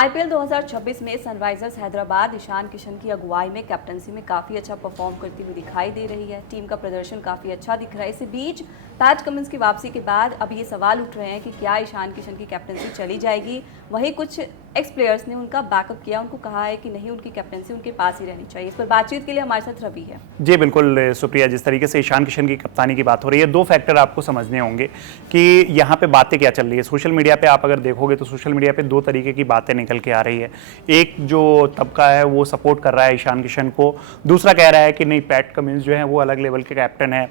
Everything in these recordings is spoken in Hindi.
आईपीएल 2026 में सनराइजर्स हैदराबाद ईशान किशन की अगुवाई में कैप्टनसी में काफी अच्छा परफॉर्म करती हुई दिखाई दे रही है। टीम का प्रदर्शन काफी अच्छा दिख रहा है। इसी बीच पैट कमिंस की वापसी के बाद अब ये सवाल उठ रहे हैं कि क्या ईशान किशन की कैप्टनसी चली जाएगी। वहीं कुछ एक्स प्लेयर्स ने उनका बैकअप किया, उनको कहा है कि नहीं, उनकी कैप्टनसी उनके पास ही रहनी चाहिए। इस पर बातचीत के लिए हमारे साथ रवि है। जी बिल्कुल सुप्रिया, जिस तरीके से ईशान किशन की कप्तानी की बात हो रही है, दो फैक्टर आपको समझने होंगे कि यहाँ पे बातें क्या चल रही है। सोशल मीडिया पे आप अगर देखोगे तो सोशल मीडिया पे दो तरीके की बातें निकल के आ रही है। एक जो तबका है वो सपोर्ट कर रहा है ईशान किशन को, दूसरा कह रहा है कि नहीं, पैट कमिंस जो है वो अलग लेवल के कैप्टन है,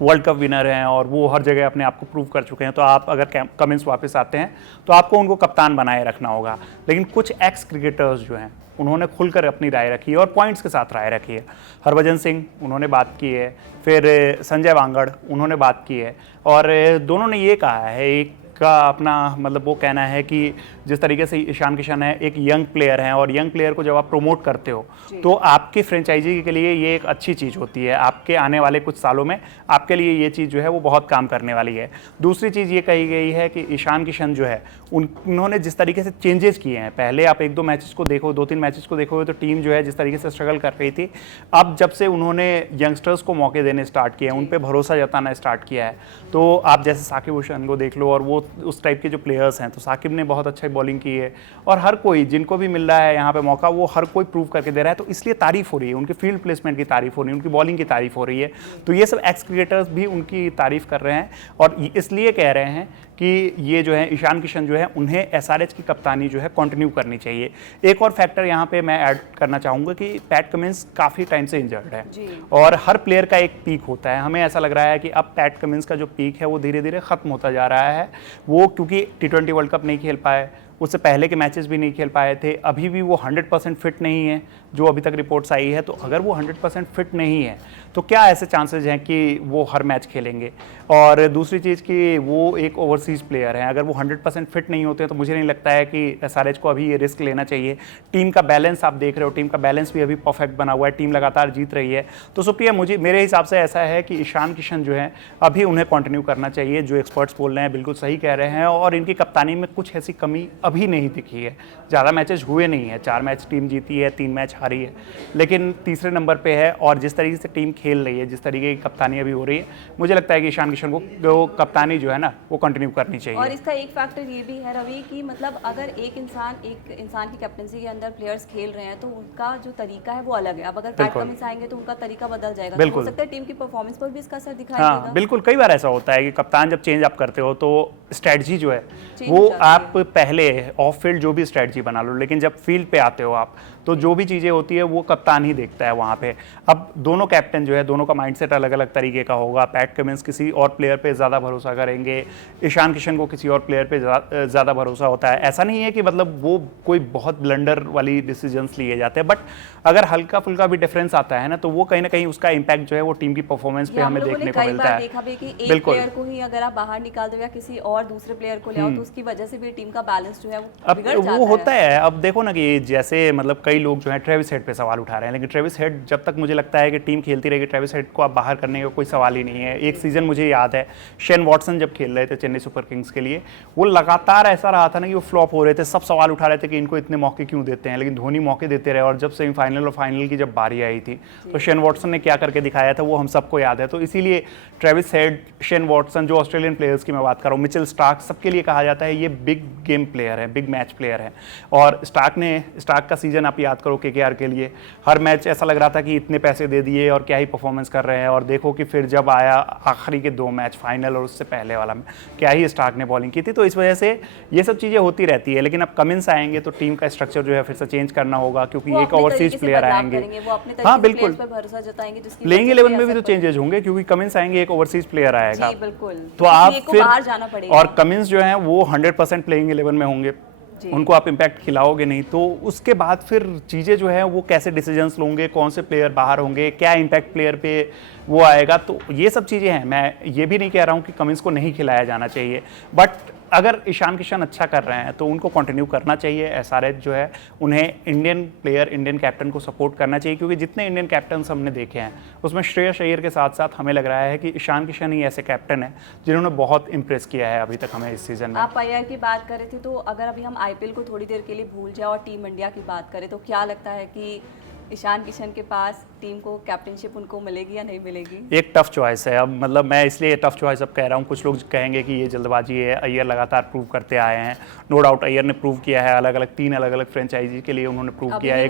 वर्ल्ड कप विनर हैं और वो हर जगह अपने आप को प्रूव कर चुके हैं। तो आप अगर कमिंस वापस आते हैं तो आपको उनको कप्तान बनाए रखना होगा। लेकिन कुछ एक्स क्रिकेटर्स जो हैं उन्होंने खुलकर अपनी राय रखी है और पॉइंट्स के साथ राय रखी है। हरभजन सिंह उन्होंने बात की है, फिर संजय वांगड़ उन्होंने बात की है और दोनों ने ये कहा है, एक का अपना मतलब वो कहना है कि जिस तरीके से ईशान किशन है एक यंग प्लेयर है और यंग प्लेयर को जब आप प्रमोट करते हो तो आपकी फ्रेंचाइजी के लिए ये एक अच्छी चीज़ होती है। आपके आने वाले कुछ सालों में आपके लिए ये चीज़ जो है वो बहुत काम करने वाली है। दूसरी चीज़ ये कही गई है कि ईशान किशन जो है उन्होंने जिस तरीके से चेंजेस किए हैं, पहले आप एक दो मैचेस को देखो, दो तीन मैचेस को देखोगे तो टीम जो है जिस तरीके से स्ट्रगल कर रही थी, अब जब से उन्होंने यंगस्टर्स को मौके देने स्टार्ट किए हैं, उन पर भरोसा जताना स्टार्ट किया है, तो आप जैसे साकिब हुसैन को देख लो और वो उस टाइप के जो प्लेयर्स हैं, तो साकिब ने बहुत अच्छा बॉलिंग की है और हर कोई जिनको भी मिल रहा है यहाँ पे मौका वो हर कोई प्रूव करके दे रहा है। तो इसलिए तारीफ हो रही है, उनकी फील्ड प्लेसमेंट की तारीफ हो रही है, उनकी बॉलिंग की तारीफ हो रही है। तो ये सब एक्स क्रिकेटर्स भी उनकी तारीफ कर रहे हैं और इसलिए कह रहे हैं कि ये जो है ईशान किशन जो है उन्हें एसआरएच की कप्तानी जो है कंटिन्यू करनी चाहिए। एक और फैक्टर यहाँ पे मैं ऐड करना चाहूँगा कि पैट कमिंस काफ़ी टाइम से इंजर्ड है और हर प्लेयर का एक पीक होता है। हमें ऐसा लग रहा है कि अब पैट कमिंस का जो पीक है वो धीरे धीरे खत्म होता जा रहा है। वो क्योंकि T20 वर्ल्ड कप नहीं खेल पाए, उससे पहले के मैचेस भी नहीं खेल पाए थे, अभी भी वो 100% फिट नहीं है जो अभी तक रिपोर्ट्स आई है। तो अगर वो 100% फिट नहीं है तो क्या ऐसे चांसेस हैं कि वो हर मैच खेलेंगे। और दूसरी चीज़ कि वो एक ओवरसीज़ प्लेयर है, अगर वो 100% फिट नहीं होते तो मुझे नहीं लगता है कि एसआरएच को अभी ये रिस्क लेना चाहिए। टीम का बैलेंस आप देख रहे हो, टीम का बैलेंस भी अभी परफेक्ट बना हुआ है, टीम लगातार जीत रही है। तो सुप्रिया, मेरे हिसाब से ऐसा है कि ईशान किशन जो है अभी उन्हें कंटिन्यू करना चाहिए। जो एक्सपर्ट्स बोल रहे हैं बिल्कुल सही कह रहे हैं और इनकी कप्तानी में कुछ ऐसी कमी अभी नहीं दिखी है। ज़्यादा मैचेस हुए नहीं है, 4 मैच टीम जीती है, 3 मैच हारी है, लेकिन तीसरे नंबर पे है। और जिस तरीके से टीम खेल रही है, जिस तरीके की कप्तानी अभी हो रही है, मुझे लगता है कि ईशान किशन को कप्तानी जो है ना वो कंटिन्यू करनी चाहिए। और इसका एक फैक्टर ये भी है रवि कि मतलब अगर एक इंसान की कैप्टनसी के अंदर प्लेयर्स खेल रहे हैं तो उनका जो तरीका है वो अलग है। अब अगर पैट कमिंस आएंगे तो उनका तरीका बदल जाएगा, तो हो सकता है टीम की परफॉर्मेंस पर भी इसका असर दिखाई देगा। बिल्कुल, कई बार ऐसा होता है कि कप्तान जब चेंज आप करते हो तो स्ट्रेटजी जो है वो आप पहले ऑफ फील्ड जो भी स्ट्रेटजी बना लो, लेकिन जब फील्ड पे आते हो आप तो जो भी चीज़ें होती है वो कप्तान ही देखता है वहाँ पे। अब दोनों कैप्टन जो है, दोनों का माइंडसेट अलग अलग तरीके का होगा। पैट कमिंस किसी और प्लेयर पे ज़्यादा भरोसा करेंगे, ईशान किशन को किसी और प्लेयर पे ज़्यादा भरोसा होता है। ऐसा नहीं है कि मतलब वो कोई बहुत ब्लंडर वाली डिसीजंस लिए जाते हैं, बट अगर हल्का फुल्का भी डिफरेंस आता है ना तो वो कहीं ना कहीं उसका इम्पैक्ट जो है वो टीम की परफॉर्मेंस पे हमें देखने को मिलता है। एक प्लेयर को ही अगर आप बाहर निकाल दो या किसी और दूसरे प्लेयर को ले आओ तो उसकी वजह से भी टीम का बैलेंस जो है वो बिगड़ जाता है। वो होता है। अब देखो ना कि जैसे मतलब कई लोग जो है ट्रेविस हेड पे सवाल उठा रहे हैं, लेकिन ट्रेविस हेड जब तक मुझे लगता है कि टीम खेलती रहेगी, ट्रेविस हेड को आप बाहर करने का कोई सवाल ही नहीं है। एक सीजन मुझे याद है, शेन वॉटसन जब खेल रहे थे चेन्नई सुपर किंग्स के लिए, वो लगातार ऐसा रहा था ना कि वो फ्लॉप हो रहे थे, सब सवाल उठा रहे थे कि इनको इतने मौके क्यों देते हैं, लेकिन धोनी मौके देते रहे। और जब सेमीफाइनल और फाइनल की जब बारी आई थी तो शेन वॉटसन ने क्या करके दिखाया था वो हम सबको याद है। तो इसीलिए ट्रेविस हेड, शेन वॉटसन, जो ऑस्ट्रेलियन प्लेयर्स की मैं बात कर रहा हूँ, मिचेल स्टार्क, सबके लिए कहा जाता है ये बिग गेम प्लेयर है, बिग मैच प्लेयर है। और स्टार्क का सीजन आप याद करो केकेआर के लिए, हर मैच ऐसा लग रहा था कि इतने पैसे दे दिए और क्या ही परफॉर्मेंस कर रहे हैं। और देखो कि फिर जब आया आखिरी के 2 मैच, फाइनल और उससे पहले वाला में, क्या ही स्टार्क ने बॉलिंग की थी। तो इस वजह से ये सब चीज़ें होती रहती है। लेकिन अब कमिंस आएंगे तो टीम का स्ट्रक्चर जो है फिर से चेंज करना होगा, क्योंकि एक ओवरसीज प्लेयर आएंगे। हाँ बिल्कुल, प्लेइंग 11 में भी तो चेंजेस होंगे क्योंकि कमिंस आएंगे, एक ओवरसीज प्लेयर आएगा, तो आप फिर और कमिंस जो है वो 100% प्लेइंग 11 में होंगे, उनको आप इम्पैक्ट खिलाओगे नहीं, तो उसके बाद फिर चीज़ें जो है वो कैसे डिसीजंस लोगे, कौन से प्लेयर बाहर होंगे, क्या इम्पैक्ट प्लेयर पे वो आएगा। तो ये सब चीज़ें हैं। मैं ये भी नहीं कह रहा हूँ कि कमिंस को नहीं खिलाया जाना चाहिए, बट अगर ईशान किशन अच्छा कर रहे हैं तो उनको कंटिन्यू करना चाहिए। एसआरएच जो है उन्हें इंडियन प्लेयर, इंडियन कैप्टन को सपोर्ट करना चाहिए, क्योंकि जितने इंडियन कैप्टन हमने देखे हैं उसमें श्रेयस अय्यर के साथ साथ हमें लग रहा है कि ईशान किशन ही ऐसे कैप्टन है जिन्होंने बहुत इंप्रेस किया है अभी तक हमें इस सीजन में। आप आईआर की बात कर रहे थे, तो अगर अभी हम आईपीएल को थोड़ी देर के लिए भूल जाए और टीम इंडिया की बात करें तो क्या लगता है कि ईशान किशन के पास टीम को कैप्टनशिप उनको मिलेगी या नहीं मिलेगी? एक टफ चॉइस है। अब मतलब मैं इसलिए टफ चॉइस अब कह रहा हूँ, कुछ लोग कहेंगे कि ये जल्दबाजी है। अय्यर लगातार प्रूव करते आए हैं, नो डाउट अय्यर ने प्रूव किया है, अलग अलग 3 अलग अलग फ्रेंचाइजी के लिए उन्होंने प्रूव किया है।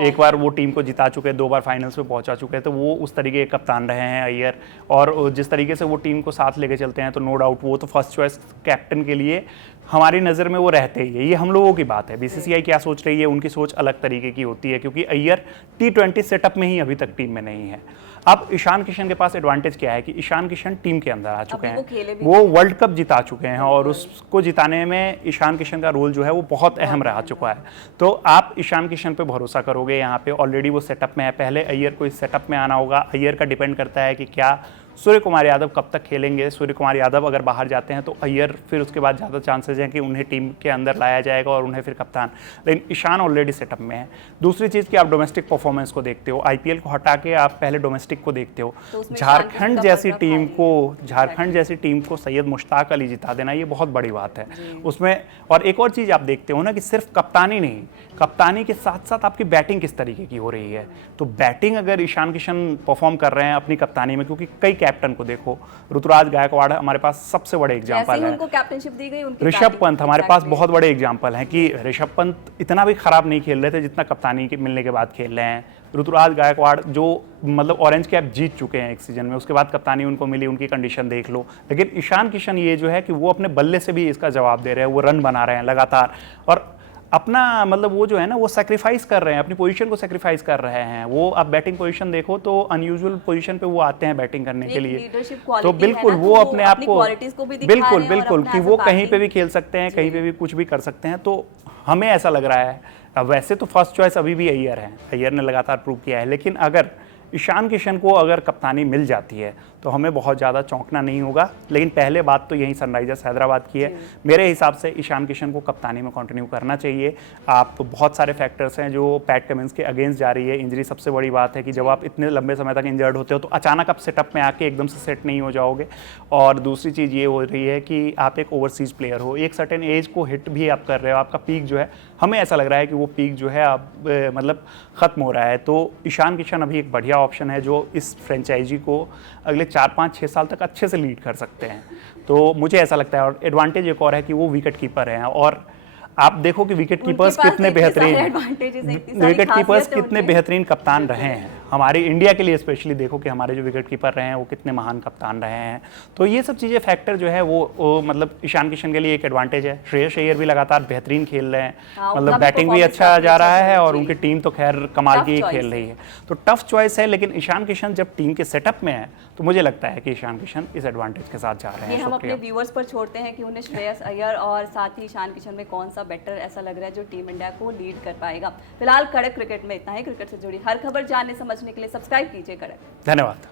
एक बार वो टीम को जिता चुके हैं, 2 बार फाइनल्स में पहुंचा चुके हैं, तो वो उस तरीके के कप्तान रहे हैं अय्यर। और जिस तरीके से वो टीम को साथ लेके चलते हैं तो नो डाउट वो तो फर्स्ट चॉइस कैप्टन के लिए हमारी नज़र में वो रहते ही है। ये हम लोगों की बात है, बीसीसीआई क्या सोच रही है उनकी सोच अलग तरीके की होती है, क्योंकि अय्यर T20 सेटअप में ही अभी तक टीम में नहीं है। अब ईशान किशन के पास एडवांटेज क्या है कि ईशान किशन टीम के अंदर आ चुके हैं, वो वर्ल्ड कप जिता चुके हैं और उसको जिताने में ईशान किशन का रोल जो है वो बहुत अहम रह चुका है। तो आप ईशान किशन पे भरोसा करोगे, यहाँ पे ऑलरेडी वो सेटअप में है। पहले अय्यर को इस सेटअप में आना होगा। अय्यर का डिपेंड करता है कि क्या सूर्य कुमार यादव कब तक खेलेंगे। सूर्य कुमार यादव अगर बाहर जाते हैं तो अय्यर फिर उसके बाद ज़्यादा चांसेस हैं कि उन्हें टीम के अंदर लाया जाएगा और उन्हें फिर कप्तान। लेकिन ईशान ऑलरेडी सेटअप में है। दूसरी चीज़ कि आप डोमेस्टिक परफॉर्मेंस को देखते हो, आईपीएल को हटा के आप पहले डोमेस्टिक को देखते हो। तो झारखंड जैसी टीम को सैयद मुश्ताक अली जिता देना ये बहुत बड़ी बात है उसमें। और एक और चीज़ आप देखते हो ना कि सिर्फ कप्तानी नहीं, कप्तानी के साथ साथ आपकी बैटिंग किस तरीके की हो रही है। तो बैटिंग अगर ईशान किशन परफॉर्म कर रहे हैं अपनी कप्तानी में, क्योंकि कई कैप्टन को देखो, ऋतुराज गायकवाड़ हमारे पास सबसे बड़े एग्जांपल है, उनको कैप्टनशिप दी गई, उनकी ऋषभ पंत हमारे पास बहुत बड़े एग्जांपल हैं कि ऋषभ पंत इतना भी खराब नहीं खेल रहे थे जितना कप्तानी के मिलने के बाद खेल रहे हैं। ऋतुराज गायकवाड़ जो मतलब ऑरेंज कैप जीत चुके हैं एक सीजन में, उसके बाद कप्तानी उनको मिली, उनकी कंडीशन देख लो। लेकिन ईशान किशन ये जो है कि वो अपने बल्ले से भी इसका जवाब दे रहे हैं, वो रन बना रहे हैं लगातार और अपना मतलब वो जो है ना वो सैक्रिफाइस कर रहे हैं, अपनी पोजीशन को सैक्रिफाइस कर रहे हैं। वो आप बैटिंग पोजीशन देखो तो अनयूजुअल पोजीशन पे वो आते हैं बैटिंग करने के लिए, तो बिल्कुल वो अपने आप को बिल्कुल कि वो कहीं पे भी खेल सकते हैं, कहीं पे भी कुछ भी कर सकते हैं। तो हमें ऐसा लग रहा है, अब वैसे तो फर्स्ट चॉइस अभी भी अय्यर है, अय्यर ने लगातार प्रूव किया है, लेकिन अगर ईशान किशन को अगर कप्तानी मिल जाती है तो हमें बहुत ज़्यादा चौंकना नहीं होगा। लेकिन पहले बात तो यही सनराइजर्स हैदराबाद की है। मेरे हिसाब से ईशान किशन को कप्तानी में कंटिन्यू करना चाहिए। आप बहुत सारे फैक्टर्स हैं जो पैट कमिंस के अगेंस्ट जा रही है। इंजरी सबसे बड़ी बात है कि जब आप इतने लंबे समय तक इंजर्ड होते हो तो अचानक आप सेटअप में आके एकदम से सेट नहीं हो जाओगे। और दूसरी चीज़ ये हो रही है कि आप एक ओवरसीज प्लेयर हो, एक सर्टेन एज को हिट भी आप कर रहे हो, आपका पीक जो है, हमें ऐसा लग रहा है कि वो पीक जो है अब मतलब ख़त्म हो रहा है। तो ईशान किशन अभी एक बढ़िया ऑप्शन है जो इस फ्रेंचाइजी को अगले 4-5-6 साल तक अच्छे से लीड कर सकते हैं। तो मुझे ऐसा लगता है। और एडवांटेज एक और है कि वो विकेट कीपर हैं और आप देखो कि विकेट कीपर्स कितने बेहतरीन कप्तान रहे हैं हमारी इंडिया के लिए। स्पेशली देखो कि हमारे जो विकेट कीपर रहे हैं वो कितने महान कप्तान रहे हैं। तो ये सब चीज़ें फैक्टर जो है वो मतलब ईशान किशन के लिए एक एडवांटेज है। श्रेयस अय्यर भी लगातार बेहतरीन खेल रहे हैं, मतलब बैटिंग भी अच्छा जा रहा है और उनकी टीम तो खैर कमाल की खेल रही है। तो टफ चॉइस है, लेकिन ईशान किशन जब टीम के सेटअप में है तो मुझे लगता है कि ईशान किशन इस एडवांटेज के साथ जा रहे हैं। हम अपने व्यूअर्स पर छोड़ते हैं कि उन्हें श्रेयस अय्यर और साथ ही ईशान किशन में कौन सा बेटर ऐसा लग रहा है जो टीम इंडिया को लीड कर पाएगा। फिलहाल कड़क क्रिकेट में इतना ही। क्रिकेट से जुड़ी हर खबर जानने समझने के लिए सब्सक्राइब कीजिए कड़क। धन्यवाद।